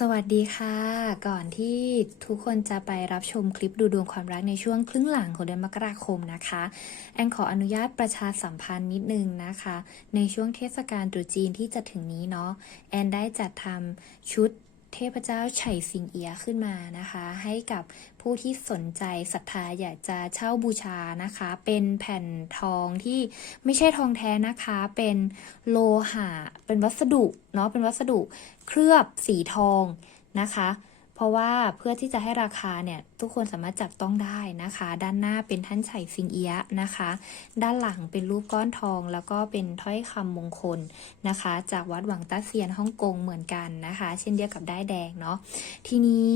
สวัสดีค่ะ ก่อนที่ทุกคนจะไปรับชมคลิปดูดวงความรักในช่วงครึ่งหลังของเดือนมกราคมนะคะ แอนขออนุญาตประชาสัมพันธ์นิดนึงนะคะ ในช่วงเทศกาลตรุษจีนที่จะถึงนี้เนาะแอนได้จัดทำชุด เทพเจ้าไฉสิงเอียขึ้นมานะคะ ให้กับผู้ที่สนใจศรัทธาอยากจะเช่าบูชานะคะ เป็นแผ่นทองที่ไม่ใช่ทองแท้นะคะ เป็นโลหะเป็นวัสดุเนาะเป็นวัสดุเคลือบสีทองนะคะ เพราะว่าเพื่อที่จะให้ราคาเนี่ยทุกคนสามารถจับต้องได้นะคะ ด้านหน้าเป็นท่านไฉสิงเอียะนะคะ ด้านหลังเป็นรูปก้อนทอง แล้วก็เป็นถ้อยคำมงคลนะคะ จากวัดหวังต้าเซียนฮ่องกงเหมือนกันนะคะ เช่นเดียวกับได้ายแดงเนาะทีนี้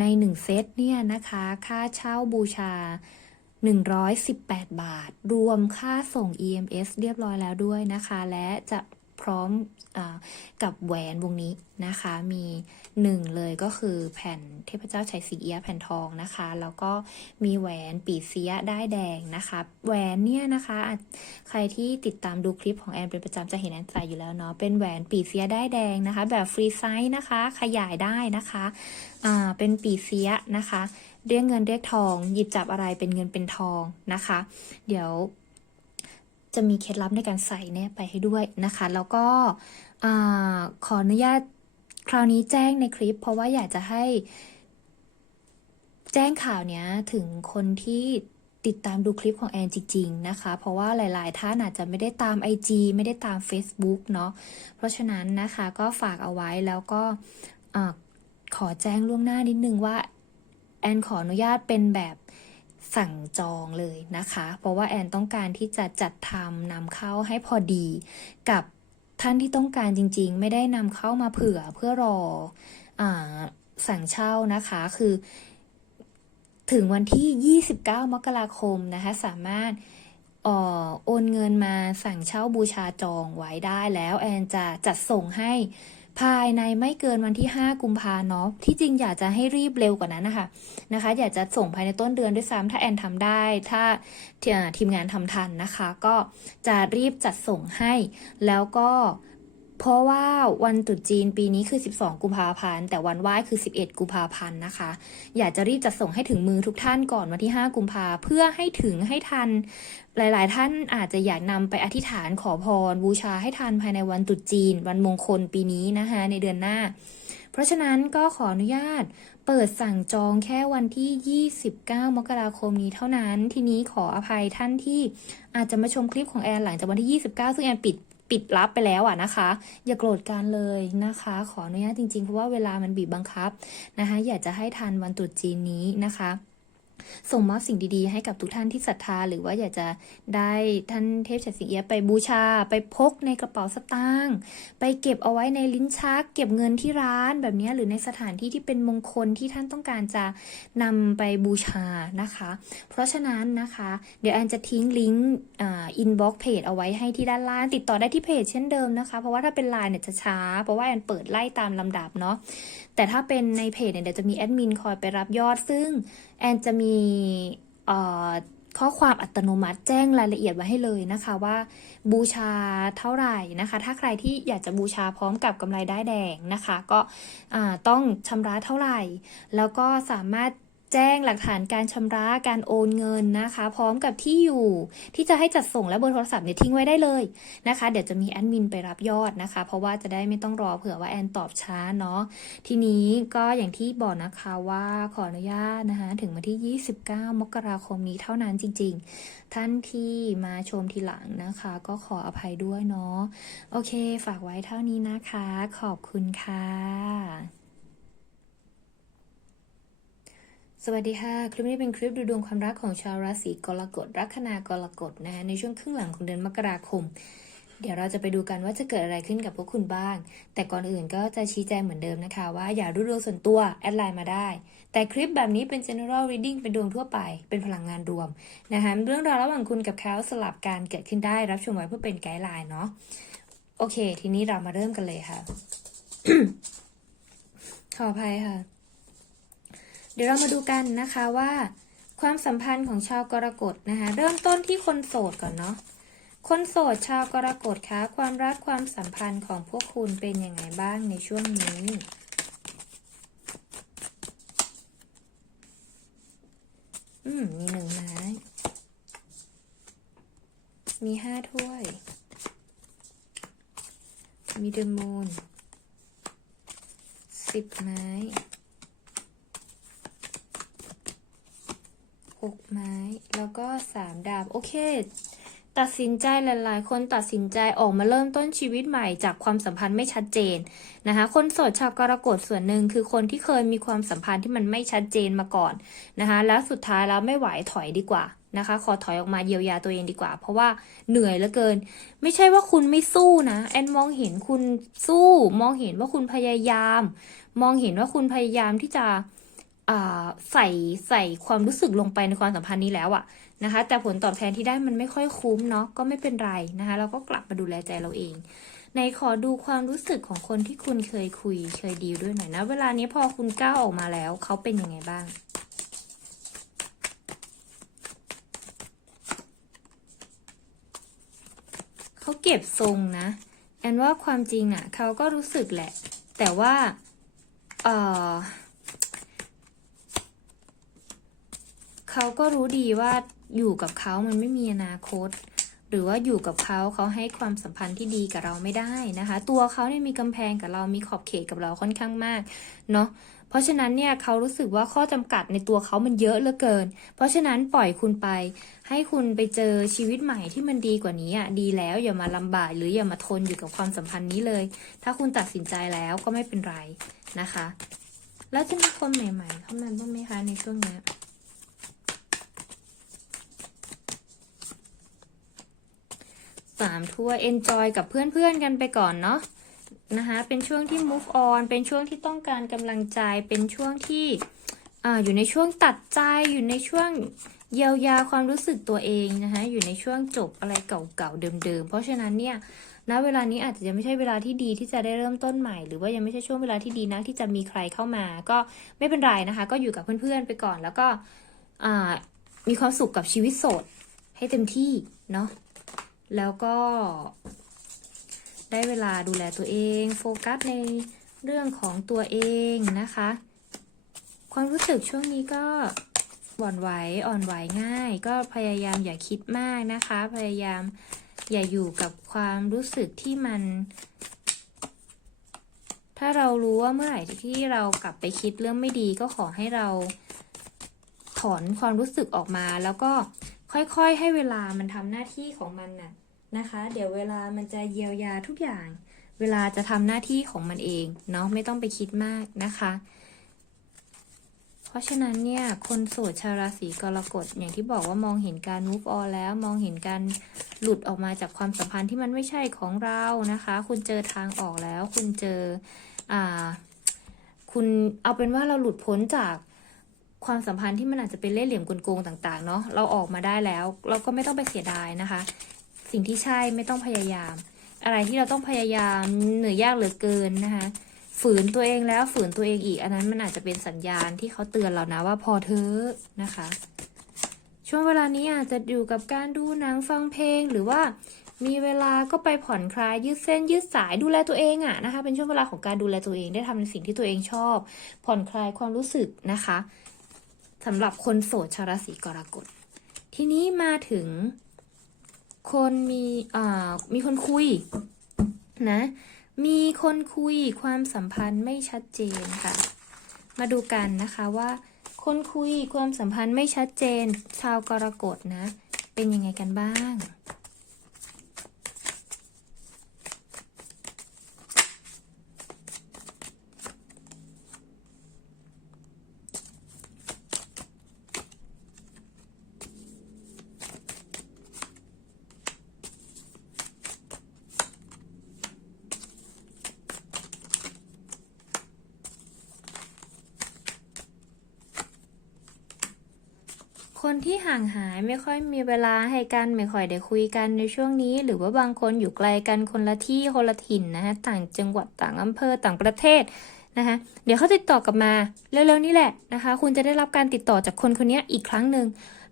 ในหนึ่งเซตเนี่ยนะคะค่าเช่าบูชา118 บาท รวมค่าส่ง EMS เรียบร้อยแล้วด้วยนะคะ และจะพร้อมอกับแหวนวงนี้นะคะ มี หนึ่งเลยก็คือแผ่นเทพเจ้าชัยสิงเอียแผ่นทองนะคะ แล้วก็มีแหวนปีเสียได้แดงนะคะ แหวนเนี่ยนะคะ ใครที่ติดตามดูคลิปของแอนเป็นประจำจะเห็นแอนใส่อยู่แล้วเนาะเป็นแหวนปีเสียได้แดงนะคะ แบบฟรีไซส์นะคะ ขยายได้นะคะอ่าเป็นปีเสียนะคะเรียกเงินเรียกทอง หยิบจับอะไรเป็นเงินเป็นทองนะคะ เดี๋ยวจะมีเคล็ดลับในการใส่เนี่ยไปให้ด้วยนะคะ แล้วก็อขออนุญาต คราวนี้แจ้งในคลิป เพราะว่าอยากจะให้ แจ้งข่าวเนี้ยถึงคนที่ติดตามดูคลิปของแอนจริงๆนะคะ เพราะว่าหลายๆท่านอาจจะไม่ได้ตาม IG ไม่ได้ตาม Facebook เนาะเพราะฉะนั้นนะคะก็ฝากเอาไว้แล้วก็ขอแจ้งล่วงหน้านิดนึงว่า แอนขออนุญาตเป็นแบบสั่งจองเลยนะคะ เพราะว่าแอนต้องการที่จะจัดทำนำเข้าให้พอดีกับ ท่านที่ต้องการจริงๆ ไม่ได้นำเข้ามาเผื่อเพื่อรออสั่งเช่านะคะคือ ถึงวันที่ 29 มกราคมนะคะสามารถออโอนเงินมาสั่งเช่าบูชาจองไว้ได้แล้วแอนจะจัดส่งให้ ภายในไม่เกินวันที่ 5 กุมภาเนาะที่จริงอยากจะให้รีบเร็วกว่านั้นนะคะนะคะ อยากจะส่งภายในต้นเดือนด้วยซ้ำถ้าแอนทำได้ ถ้าทีมงานทำทันนะคะ ก็จะรีบจัดส่งให้แล้วก็ เพราะว่าวันตรุษจีนปีนี้คือ 12 กุมภาพันธ์แต่วันไหว้คือ 11 กุมภาพันธ์นะคะ อยากจะรีบจัดส่งให้ถึงมือทุกท่านก่อนวันที่ 5 กุมภาเพื่อให้ถึงให้ทัน หลาย ๆ ท่านอาจจะอยากนำไปอธิษฐานขอพรบูชาให้ทันภายในวันตรุษจีน วันมงคลปีนี้นะคะ ในเดือนหน้า เพราะฉะนั้นก็ขออนุญาตเปิดสั่งจองแค่วันที่ 29 มกราคมนี้เท่านั้น ทีนี้ขออภัยท่านที่อาจจะมาชมคลิปของแอนหลังจากวันที่ 29 ซึ่งแอนปิด ปิดรับไปแล้วอะนะคะ อย่าโกรธกันเลยนะคะ ขออนุญาตจริงๆ เพราะว่าเวลามันบีบบังคับนะคะ อยากจะให้ทันวันตรุษจีนนี้นะคะ ส่งมอบสิ่งดีๆ ให้กับทุกท่านที่ศรัทธา หรือว่าอยากจะได้ท่านเทพชัยสิงเอียไปบูชา ไปพกในกระเป๋าสตางค์ไปเก็บเอาไว้ในลิ้นชัก เก็บเงินที่ร้านแบบนี้หรือในสถานที่ที่เป็นมงคลที่ท่านต้องการจะนำไปบูชานะคะ เพราะฉะนั้นนะคะ เดี๋ยวแอนจะทิ้งลิงก์อินบ็อกซ์เพจเอาไว้ให้ที่ด้านล่างติดต่อได้ที่เพจเช่นเดิมนะคะ เพราะว่าถ้าเป็นไลน์เนี่ยจะช้า เพราะว่าแอนเปิดไล่ตามลำดับเนาะแต่ถ้าเป็นในเพจเนี่ยเดี๋ยวจะมีแอดมินคอยไปรับยอดซึ่งแอนจะมีมีข้อความอัตโนมัติแจ้งรายละเอียดไว้ให้เลยนะคะว่า บูชาเท่าไหร่นะคะ ถ้าใครที่อยากจะบูชาพร้อมกับกำไรได้แดงนะคะ ก็ต้องชำระเท่าไหร่ แล้วก็สามารถ แจ้งหลักฐานการชำระการโอนเงินนะคะ พร้อมกับที่อยู่ที่จะให้จัดส่งและเบอร์โทรศัพท์เนี่ยทิ้งไว้ได้เลยนะคะ เดี๋ยวจะมีแอดมินไปรับยอดนะคะ เพราะว่าจะได้ไม่ต้องรอเผื่อว่าแอนตอบช้าเนาะทีนี้ก็อย่างที่บอกนะคะว่าขออนุญาตนะคะถึงวันที่ 29 มกราคมนี้เท่านั้นจริง ๆ ท่านที่มาชมทีหลังนะคะ ก็ขออภัยด้วยเนาะโอเค ฝากไว้เท่านี้นะคะ ขอบคุณค่ะ สวัสดีค่ะ คลิปนี้เป็นคลิปดูดวงความรักของชาวราศีกรกฎลัคนากรกฎนะคะในช่วงครึ่งหลังของเดือนมกราคม เดี๋ยวเราจะไปดูกันว่าจะเกิดอะไรขึ้นกับพวกคุณบ้าง แต่ก่อนอื่นก็จะชี้แจงเหมือนเดิมนะคะ ว่าอย่าดูดวงส่วนตัว แอดไลน์มาได้ แต่คลิปแบบนี้เป็น general reading เป็นดวงทั่วไป เป็นพลังงานรวมนะคะเรื่องราวระหว่างคุณกับเขาสลับการเกิดขึ้นได้รับชมไว้เพื่อเป็นไกด์ไลน์เนาะโอเค ทีนี้เรามาเริ่มกันเลยค่ะขออภัยค่ะ เดี๋ยวเรามาดูกันนะคะว่า ความสัมพันธ์ของชาวกรกฎนะคะ เริ่มต้นที่คนโสดก่อนเนาะคนโสดชาวกรกฎคะความรักความสัมพันธ์ของพวกคุณเป็นยังไงบ้างในช่วงนี้ อืม มีหนึ่งไม้มีห้าถ้วย มีเดมอนสิบไม้ หกไม้ แล้วก็สามดาบ โอเค ตัดสินใจหลาย ๆ คนตัดสินใจออกมาเริ่มต้นชีวิตใหม่จากความสัมพันธ์ไม่ชัดเจนนะคะ คนโสดชาวกรกฎส่วนหนึ่งคือคนที่เคยมีความสัมพันธ์ที่มันไม่ชัดเจนมาก่อนนะคะ แล้วสุดท้ายแล้วไม่ไหวถอยดีกว่านะคะ ขอถอยออกมาเยียวยาตัวเองดีกว่า เพราะว่าเหนื่อยเหลือเกิน ไม่ใช่ว่าคุณไม่สู้นะ แอนมองเห็นคุณสู้ มองเห็นว่าคุณพยายาม มองเห็นว่าคุณพยายามที่จะ ใส่ใส่ความรู้สึกลงไปในความสัมพันธ์นี้แล้วอะนะคะ แต่ผลตอบแทนที่ได้มันไม่ค่อยคุ้มเนาะก็ไม่เป็นไรนะคะ เราก็กลับมาดูแลใจเราเองในขอดูความรู้สึกของคนที่คุณเคยคุยเคยดีลด้วยหน่อยนะ เวลานี้พอคุณก้าวออกมาแล้ว เขาเป็นยังไงบ้างเขาเก็บทรงนะ แอนว่าความจริงอะเขาก็รู้สึกแหละ แต่ว่า เออ เขาก็รู้ดีว่าอยู่กับเขามันไม่มีอนาคต หรือว่าอยู่กับเขาเขาให้ความสัมพันธ์ที่ดีกับเราไม่ได้นะคะ ตัวเขาเนี่ยมีกำแพงกับเรามีขอบเขตกับเราค่อนข้างมากเนาะเพราะฉะนั้นเนี่ยเขารู้สึกว่าข้อจำกัดในตัวเขามันเยอะเหลือเกิน เพราะฉะนั้นปล่อยคุณไป ให้คุณไปเจอชีวิตใหม่ที่มันดีกว่านี้อะดีแล้วอย่ามาลำบากหรืออย่ามาทนอยู่กับความสัมพันธ์นี้เลย ถ้าคุณตัดสินใจแล้วก็ไม่เป็นไรนะคะ แล้วจะมีคนใหม่ๆเข้ามาบ้างไหมคะในช่วงเนี้ สามทัวร์ enjoy กับเพื่อนๆกันไปก่อนเนาะนะคะเป็นช่วงที่ move on เป็นช่วงที่ต้องการกำลังใจ เป็นช่วงที่ออยู่ในช่วงตัดใจ อยู่ในช่วงเยียวยาความรู้สึกตัวเองนะคะอยู่ในช่วงจบอะไรเก่าๆเดิมๆ เพราะฉะนั้นเนี่ยณเวลานี้อาจจะยังไม่ใช่เวลาที่ดีที่จะได้เริ่มต้นใหม่ หรือว่ายังไม่ใช่ช่วงเวลาที่ดีนักที่จะมีใครเข้ามา ก็ไม่เป็นไรนะคะ ก็อยู่กับเพื่อนๆไปก่อน แล้วก็มีความสุขกับชีวิตโสดให้เต็มที่เนาะ แล้วก็ได้เวลาดูแลตัวเอง โฟกัสในเรื่องของตัวเองนะคะ ความรู้สึกช่วงนี้ก็หวั่นไหวอ่อนไหวง่าย ก็พยายามอย่าคิดมากนะคะ พยายามอย่าอยู่กับความรู้สึกที่มัน ถ้าเรารู้ว่าเมื่อไหร่ที่เรากลับไปคิดเรื่องไม่ดีก็ขอให้เราถอนความรู้สึกออกมา แล้วก็ค่อยๆ ให้เวลามันทำหน้าที่ของมันน่ะ นะคะ เดี๋ยวเวลามันจะเยียวยาทุกอย่าง เวลาจะทำหน้าที่ของมันเองเนาะไม่ต้องไปคิดมากนะคะ เพราะฉะนั้นเนี่ยคนโสดชาวราศีกรกฎอย่างที่บอกว่ามองเห็นการ move on แล้วมองเห็นการหลุดออกมาจากความสัมพันธ์ที่มันไม่ใช่ของเรานะคะ คุณเจอทางออกแล้ว คุณเจออ่าคุณเอาเป็นว่าเราหลุดพ้นจากความสัมพันธ์ที่มันอาจจะเป็นเล่ห์เหลี่ยมกลโกงต่าง ๆ เนาะเราออกมาได้แล้ว เราก็ไม่ต้องไปเสียดายนะคะ สิ่งที่ใช่ไม่ต้องพยายาม อะไรที่เราต้องพยายามเหนื่อยยากเหลือเกินนะคะฝืนตัวเองแล้วฝืนตัวเองอีก อันนั้นมันอาจจะเป็นสัญญาณที่เขาเตือนเรานะว่าพอเธอนะคะ ช่วงเวลานี้อาจจะอยู่กับการดูหนังฟังเพลงหรือว่ามีเวลาก็ไปผ่อนคลายยืดเส้นยืดสายดูแลตัวเองอะนะคะ เป็นช่วงเวลาของการดูแลตัวเองได้ทำในสิ่งที่ตัวเองชอบ ผ่อนคลายความรู้สึกนะคะสำหรับคนโสดชาวราศีกรกฎทีนี้มาถึง คนมีอ่ามีคนคุยนะ มีคนคุยความสัมพันธ์ไม่ชัดเจนค่ะ มาดูกันนะคะว่า คนคุยความสัมพันธ์ไม่ชัดเจน ชาวกรกฎนะ เป็นยังไงกันบ้าง คนที่ห่างหายไม่ค่อยมีเวลาให้กันไม่ค่อยได้คุยกันในช่วงนี้ หรือว่าบางคนอยู่ไกลกันคนละที่คนละถิ่นนะคะต่างจังหวัดต่างอำเภอต่างประเทศนะคะเดี๋ยวเขาติดต่อกลับมาเร็วๆนี่แหละนะคะ คุณจะได้รับการติดต่อจากคนคนนี้อีกครั้งหนึ่ง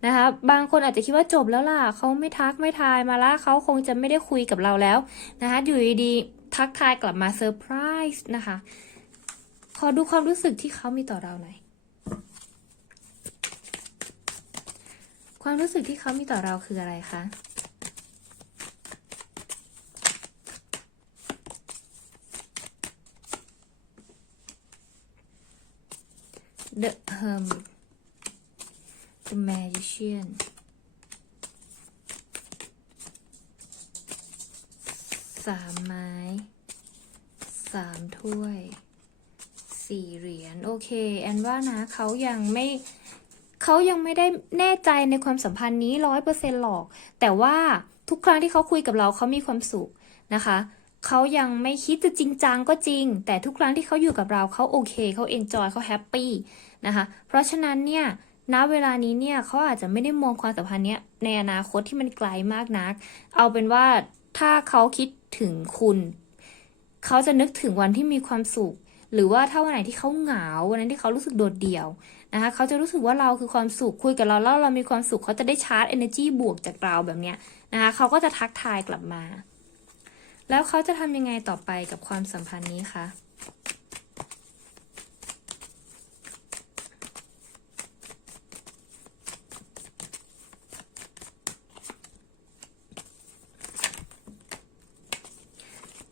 นะคะ บางคนอาจจะคิดว่าจบแล้วล่ะเขาไม่ทักไม่ทายมาละเขาคงจะไม่ได้คุยกับเราแล้วนะคะอยู่ดีๆทักทายกลับมาเซอร์ไพรส์นะคะขอดูความรู้สึกที่เขามีต่อเราหน่อย ความรู้สึกที่เขามีต่อเราคืออะไรคะ The Hermit The Magician สามไม้สามถ้วยสี่เหรียญ โอเค แอนว่านะเขายังไม่ เขายังไม่ได้แน่ใจในความสัมพันธ์นี้ร้อยเปอร์เซ็นหรอก แต่ว่าทุกครั้งที่เขาคุยกับเราเขามีความสุขนะคะเขายังไม่คิดจะจริงจังก็จริง แต่ทุกครั้งที่เขาอยู่กับเราเขาโอเคเขาเอนจอยเขาแฮปปี้นะคะเพราะฉะนั้นเนี่ยณเวลานี้เนี่ยเขาอาจจะไม่ได้มองความสัมพันธ์เนี้ยในอนาคตที่มันไกลมากนัก เอาเป็นว่าถ้าเขาคิดถึงคุณ เขาจะนึกถึงวันที่มีความสุข หรือว่าถ้าวันไหนที่เขาเหงาวันนั้นที่เขารู้สึกโดดเดี่ยว นะคะเขาจะรู้สึกว่าเราคือความสุขคุยกับเราแล้วเรามีความสุขเขาจะได้ชาร์จ energy บวกจากเราแบบเนี้ยนะคะเขาก็จะทักทายกลับมา แล้วเขาจะทำยังไงต่อไปกับความสัมพันธ์นี้คะ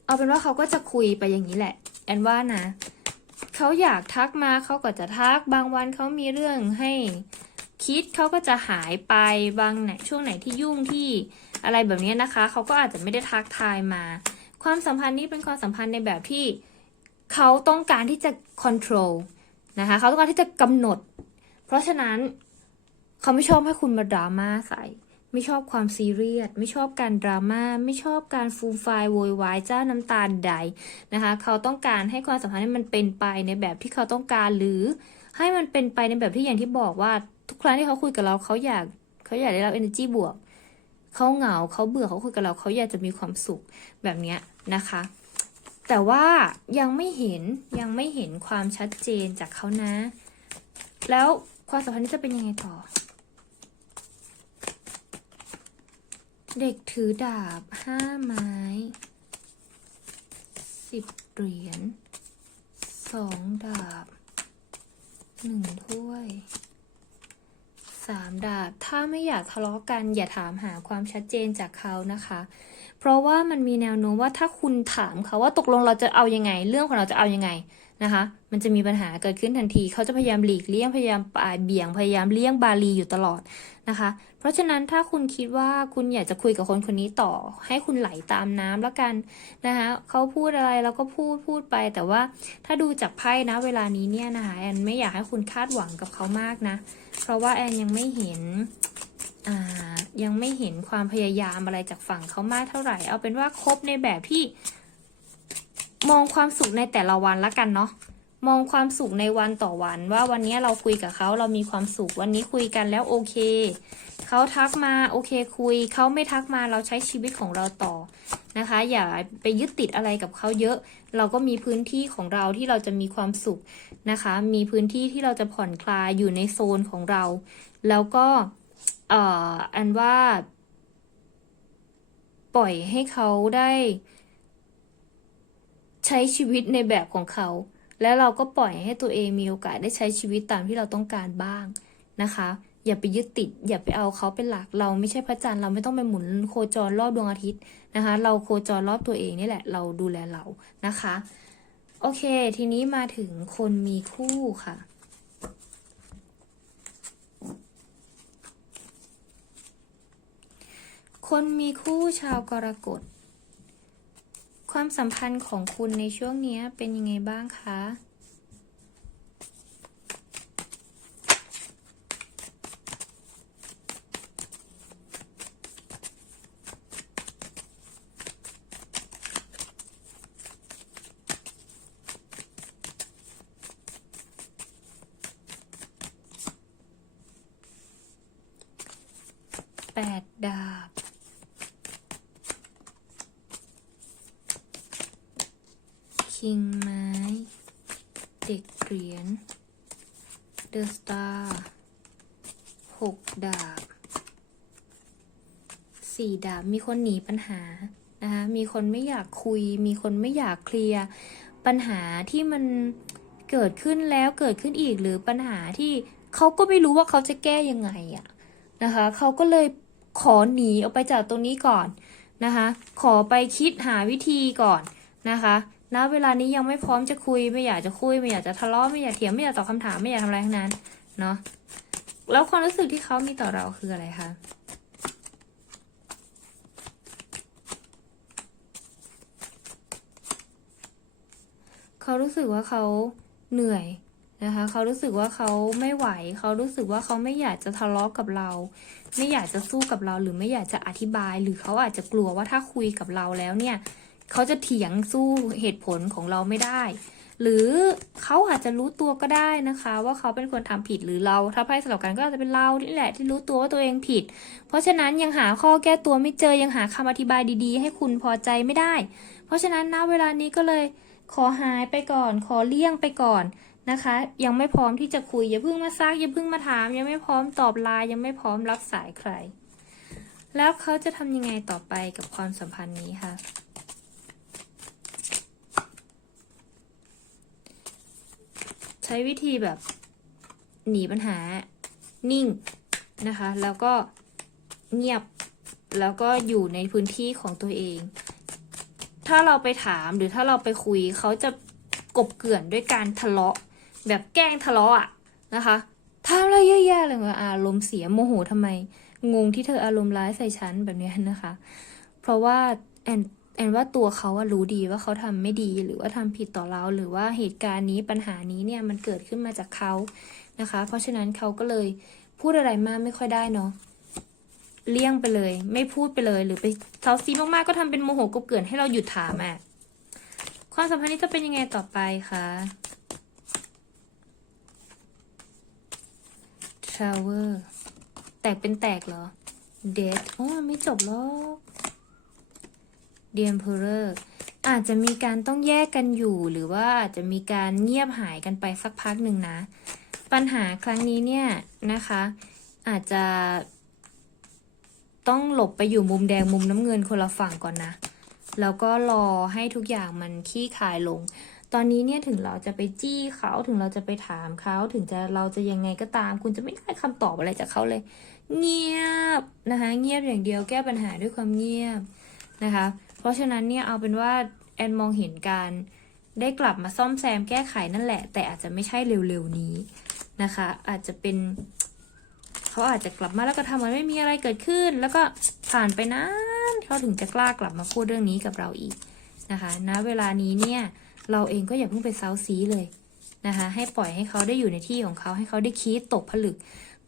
เอาเป็นว่าเขาก็จะคุยไปอย่างนี้แหละ แอนว่านะ เขาอยากทักมาเขาก็จะทัก บางวันเขามีเรื่องให้คิดเขาก็จะหายไปบางไหนช่วงไหนที่ยุ่งที่อะไรแบบนี้นะคะ เขาก็อาจจะไม่ได้ทักทายมา ความสัมพันธ์นี้เป็นความสัมพันธ์ในแบบที่เขาต้องการที่จะ control นะคะเขาต้องการที่จะกำหนด เพราะฉะนั้นเขาไม่ชอบให้คุณมาดราม่าใส่ ไม่ชอบความซีเรียส ไม่ชอบการดราม่า ไม่ชอบการฟูมไฟโวยวายเจ้าน้ำตาใดนะคะ เขาต้องการให้ความสัมพันธ์นี้มันเป็นไปในแบบที่เขาต้องการ หรือให้มันเป็นไปในแบบที่อย่างที่บอกว่า ทุกครั้งที่เขาคุยกับเราเขาอยากเขาอยากได้รับ energy บวก เขาเหงาเขาเบื่อเขาคุยกับเราเขาอยากจะมีความสุขแบบเนี้ยนะคะ แต่ว่ายังไม่เห็นยังไม่เห็นความชัดเจนจากเขานะ แล้วความสัมพันธ์นี้จะเป็นยังไงต่อ เด็กถือดาบห้าไม้สิบเหรียญสองดาบหนึ่งถ้วยสามดาบ ถ้าไม่อยากทะเลาะกัน อย่าถามหาความชัดเจนจากเขานะคะ เพราะว่ามันมีแนวโน้มว่าถ้าคุณถามเขาว่าตกลงเราจะเอายังไง เรื่องของเราจะเอายังไง นะคะ มันจะมีปัญหาเกิดขึ้นทันที เขาจะพยายามหลีกเลี่ยง พยายามปายเบี่ยง พยายามเลี่ยงบาลีอยู่ตลอดนะคะ เพราะฉะนั้นถ้าคุณคิดว่าคุณอยากจะคุยกับคนคนนี้ต่อ ให้คุณไหลตามน้ำแล้วกันนะคะ เขาพูดอะไรเราก็พูดพูดไป แต่ว่าถ้าดูจากไพ่นะเวลานี้เนี่ยนะคะแอนไม่อยากให้คุณคาดหวังกับเขามากนะ เพราะว่าแอนยังไม่เห็นยังไม่เห็นความพยายามอะไรจากฝั่งเขามากเท่าไหร่ เอาเป็นว่าคบในแบบที่ มองความสุขในแต่ละวันละกันเนาะมองความสุขในวันต่อวัน ว่าวันนี้เราคุยกับเขาเรามีความสุขวันนี้คุยกันแล้วโอเคเขาทักมาโอเคคุยเขาไม่ทักมาเราใช้ชีวิตของเราต่อนะคะ อย่าไปยึดติดอะไรกับเขาเยอะ เราก็มีพื้นที่ของเราที่เราจะมีความสุขนะคะ มีพื้นที่ที่เราจะผ่อนคลายอยู่ในโซนของเรา แล้วก็เอ่ออันว่า ปล่อยให้เขาได้ ใช้ชีวิตในแบบของเขา แล้วเราก็ปล่อยให้ตัวเองมีโอกาสได้ใช้ชีวิตตามที่เราต้องการบ้างนะคะ อย่าไปยึดติด อย่าไปเอาเขาเป็นหลัก เราไม่ใช่พระจันทร์เราไม่ต้องไปหมุนโคจรรอบดวงอาทิตย์นะคะ เราโคจรรอบตัวเองนี่แหละ เราดูแลเรานะคะ โอเค ทีนี้มาถึงคนมีคู่ค่ะคนมีคู่ชาวกรกฎ ความสัมพันธ์ของคุณในช่วงนี้เป็นยังไงบ้างคะ แปดดาบ คิงไม้ เด็กเหรียญเดอะสตาร์หกดาบสี่ดาบ มีคนหนีปัญหานะคะมีคนไม่อยากคุย มีคนไม่อยากเคลียร์ปัญหาที่มันเกิดขึ้นแล้วเกิดขึ้นอีกหรือปัญหาที่เขาก็ไม่รู้ว่าเขาจะแก้ยังไงอะนะคะเขาก็เลยขอหนีออกไปจากตรงนี้ก่อนนะคะ ขอไปคิดหาวิธีก่อนนะคะ ณเวลานี้ยังไม่พร้อมจะคุยไม่อยากจะคุย ไม่อยากจะทะเลาะไม่อยากเถียงไม่อยากตอบคำถามไม่อยากทำอะไรทั้งนั้นเนาะแล้วความรู้สึกที่เขามีต่อเราคืออะไรคะเขารู้สึกว่าเขาเหนื่อยนะคะเขารู้สึกว่าเขาไม่ไหว เขารู้สึกว่าเขาไม่อยากจะทะเลาะกับเรา ไม่อยากจะสู้กับเราหรือไม่อยากจะอธิบาย หรือเขาอาจจะกลัวว่าถ้าคุยกับเราแล้วเนี่ย เขาจะเถียงสู้เหตุผลของเราไม่ได้ หรือเขาอาจจะรู้ตัวก็ได้นะคะ ว่าเขาเป็นคนทำผิดหรือเรา ถ้าไพ่สลับกันก็อาจจะเป็นเราที่แหละที่รู้ตัวว่าตัวเองผิด เพราะฉะนั้นยังหาข้อแก้ตัวไม่เจอยังหาคำอธิบายดีๆ ให้คุณพอใจไม่ได้ เพราะฉะนั้นณเวลานี้ก็เลยขอหายไปก่อน ขอเลี่ยงไปก่อนนะคะ ยังไม่พร้อมที่จะคุย อย่าเพิ่งมาซัก อย่าเพิ่งมาถาม ยังไม่พร้อมตอบไลน์ยังไม่พร้อมรับสายใคร แล้วเขาจะทำยังไงต่อไปกับความสัมพันธ์นี้คะ ใช้วิธีแบบหนีปัญหานิ่งนะคะ แล้วก็เงียบแล้วก็อยู่ในพื้นที่ของตัวเอง ถ้าเราไปถามหรือถ้าเราไปคุยเขาจะกบเกลื่อนด้วยการทะเลาะ แบบแกล้งทะเลาะอะนะคะทำอะไรเยอะแยะเลยอารมณ์เสียโมโหทำไม งงที่เธออารมณ์ร้ายใส่ฉันแบบนี้นะคะ เพราะว่าแอน แอนว่าตัวเขาอะรู้ดีว่าเขาทำไม่ดีหรือว่าทำผิดต่อเรา หรือว่าเหตุการณ์นี้ปัญหานี้เนี่ยมันเกิดขึ้นมาจากเขานะคะ เพราะฉะนั้นเขาก็เลยพูดอะไรมากไม่ค่อยได้เนาะเลี่ยงไปเลย ไม่พูดไปเลย หรือไปเซาซีมากๆก็ทำเป็นโมโหกบเกลื่อนให้เราหยุดถามอะความสัมพันธ์นี้จะเป็นยังไงต่อไปคะ Travel แตกเป็นแตกเหรอ Dead โอ้ไม่จบหรอก The Emperor อาจจะมีการต้องแยกกันอยู่ หรือว่าอาจจะมีการเงียบหายกันไปสักพักหนึ่งนะ ปัญหาครั้งนี้เนี่ยนะคะ อาจจะต้องหลบไปอยู่มุมแดงมุมน้ำเงินคนละฝั่งก่อนนะ แล้วก็รอให้ทุกอย่างมันขี้คายลง ตอนนี้เนี่ยถึงเราจะไปจี้เขาถึงเราจะไปถามเขาถึงจะเราจะยังไงก็ตาม คุณจะไม่ได้คำตอบอะไรจากเขาเลย เงียบนะคะ เงียบอย่างเดียวแก้ปัญหาด้วยความเงียบนะคะ เพราะฉะนั้นเนี่ยเอาเป็นว่าแอนมองเห็นการได้กลับมาซ่อมแซมแก้ไขนั่นแหละ แต่อาจจะไม่ใช่เร็วๆนี้นะคะ อาจจะเป็นเขาอาจจะกลับมาแล้วก็ทำเหมือนไม่มีอะไรเกิดขึ้น แล้วก็ผ่านไปนานเขาถึงจะกล้ากลับมาพูดเรื่องนี้กับเราอีกนะคะณเวลานี้เนี่ยเราเองก็อย่าเพิ่งไปเซาซีเลยนะคะให้ปล่อยให้เขาได้อยู่ในที่ของเขาให้เขาได้คิดตกผลึก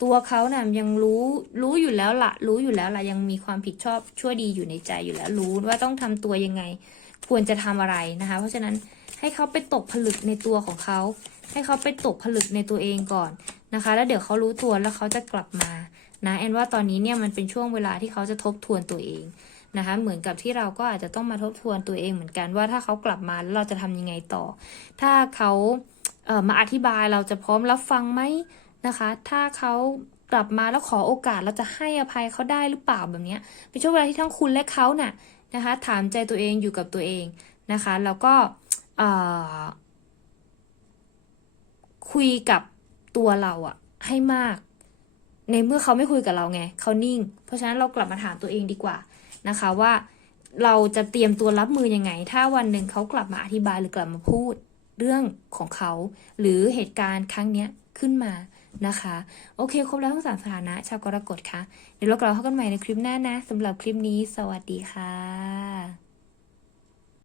ตัวเขานะ่ะยังรู้รู้อยู่แล้วละรู้อยู่แล้วละยังมีความผิดชอบชั่วดีอยู่ในใจอยู่แล้ว รู้ว่าต้องทำตัวยังไง ควรจะทำอะไรนะคะ เพราะฉะนั้นให้เขาไปตกผลึกในตัวของเขา ให้เขาไปตกผลึกในตัวเองก่อนนะคะ แล้วเดี๋ยวเขารู้ตัวแล้วเขาจะกลับมานะแอนว่าตอนนี้เนี่ยมันเป็นช่วงเวลาที่เขาจะทบทวนตัวเองนะคะเหมือนกับที่เราก็อาจจะต้องมาทบทวนตัวเองเหมือนกันว่าถ้าเขากลับมาแล้วเราจะทำยังไงต่อ ถ้าเขาเอ่อมาอธิบายเราจะพร้อมรับฟังไหม นะคะ ถ้าเขากลับมาแล้วขอโอกาสเราจะให้อภัยเขาได้หรือเปล่าแบบนี้เป็นช่วงเวลาที่ทั้งคุณและเขาน่ะนะคะ ถามใจตัวเองอยู่กับตัวเองนะคะ แล้วก็คุยกับตัวเราอะให้มาก ในเมื่อเขาไม่คุยกับเราไงเขานิ่ง เพราะฉะนั้นเรากลับมาถามตัวเองดีกว่านะคะว่าเราจะเตรียมตัวรับมือยังไง ถ้าวันหนึ่งเขากลับมาอธิบายหรือกลับมาพูดเรื่องของเขา หรือเหตุการณ์ครั้งเนี้ยขึ้นมา นะคะ โอเค ครบแล้วทั้งสามสถานะ ชาวกรกฎค่ะ เดี๋ยวเรากลับมาพบกันใหม่ในคลิปหน้านะสำหรับคลิปนี้ สวัสดีค่ะ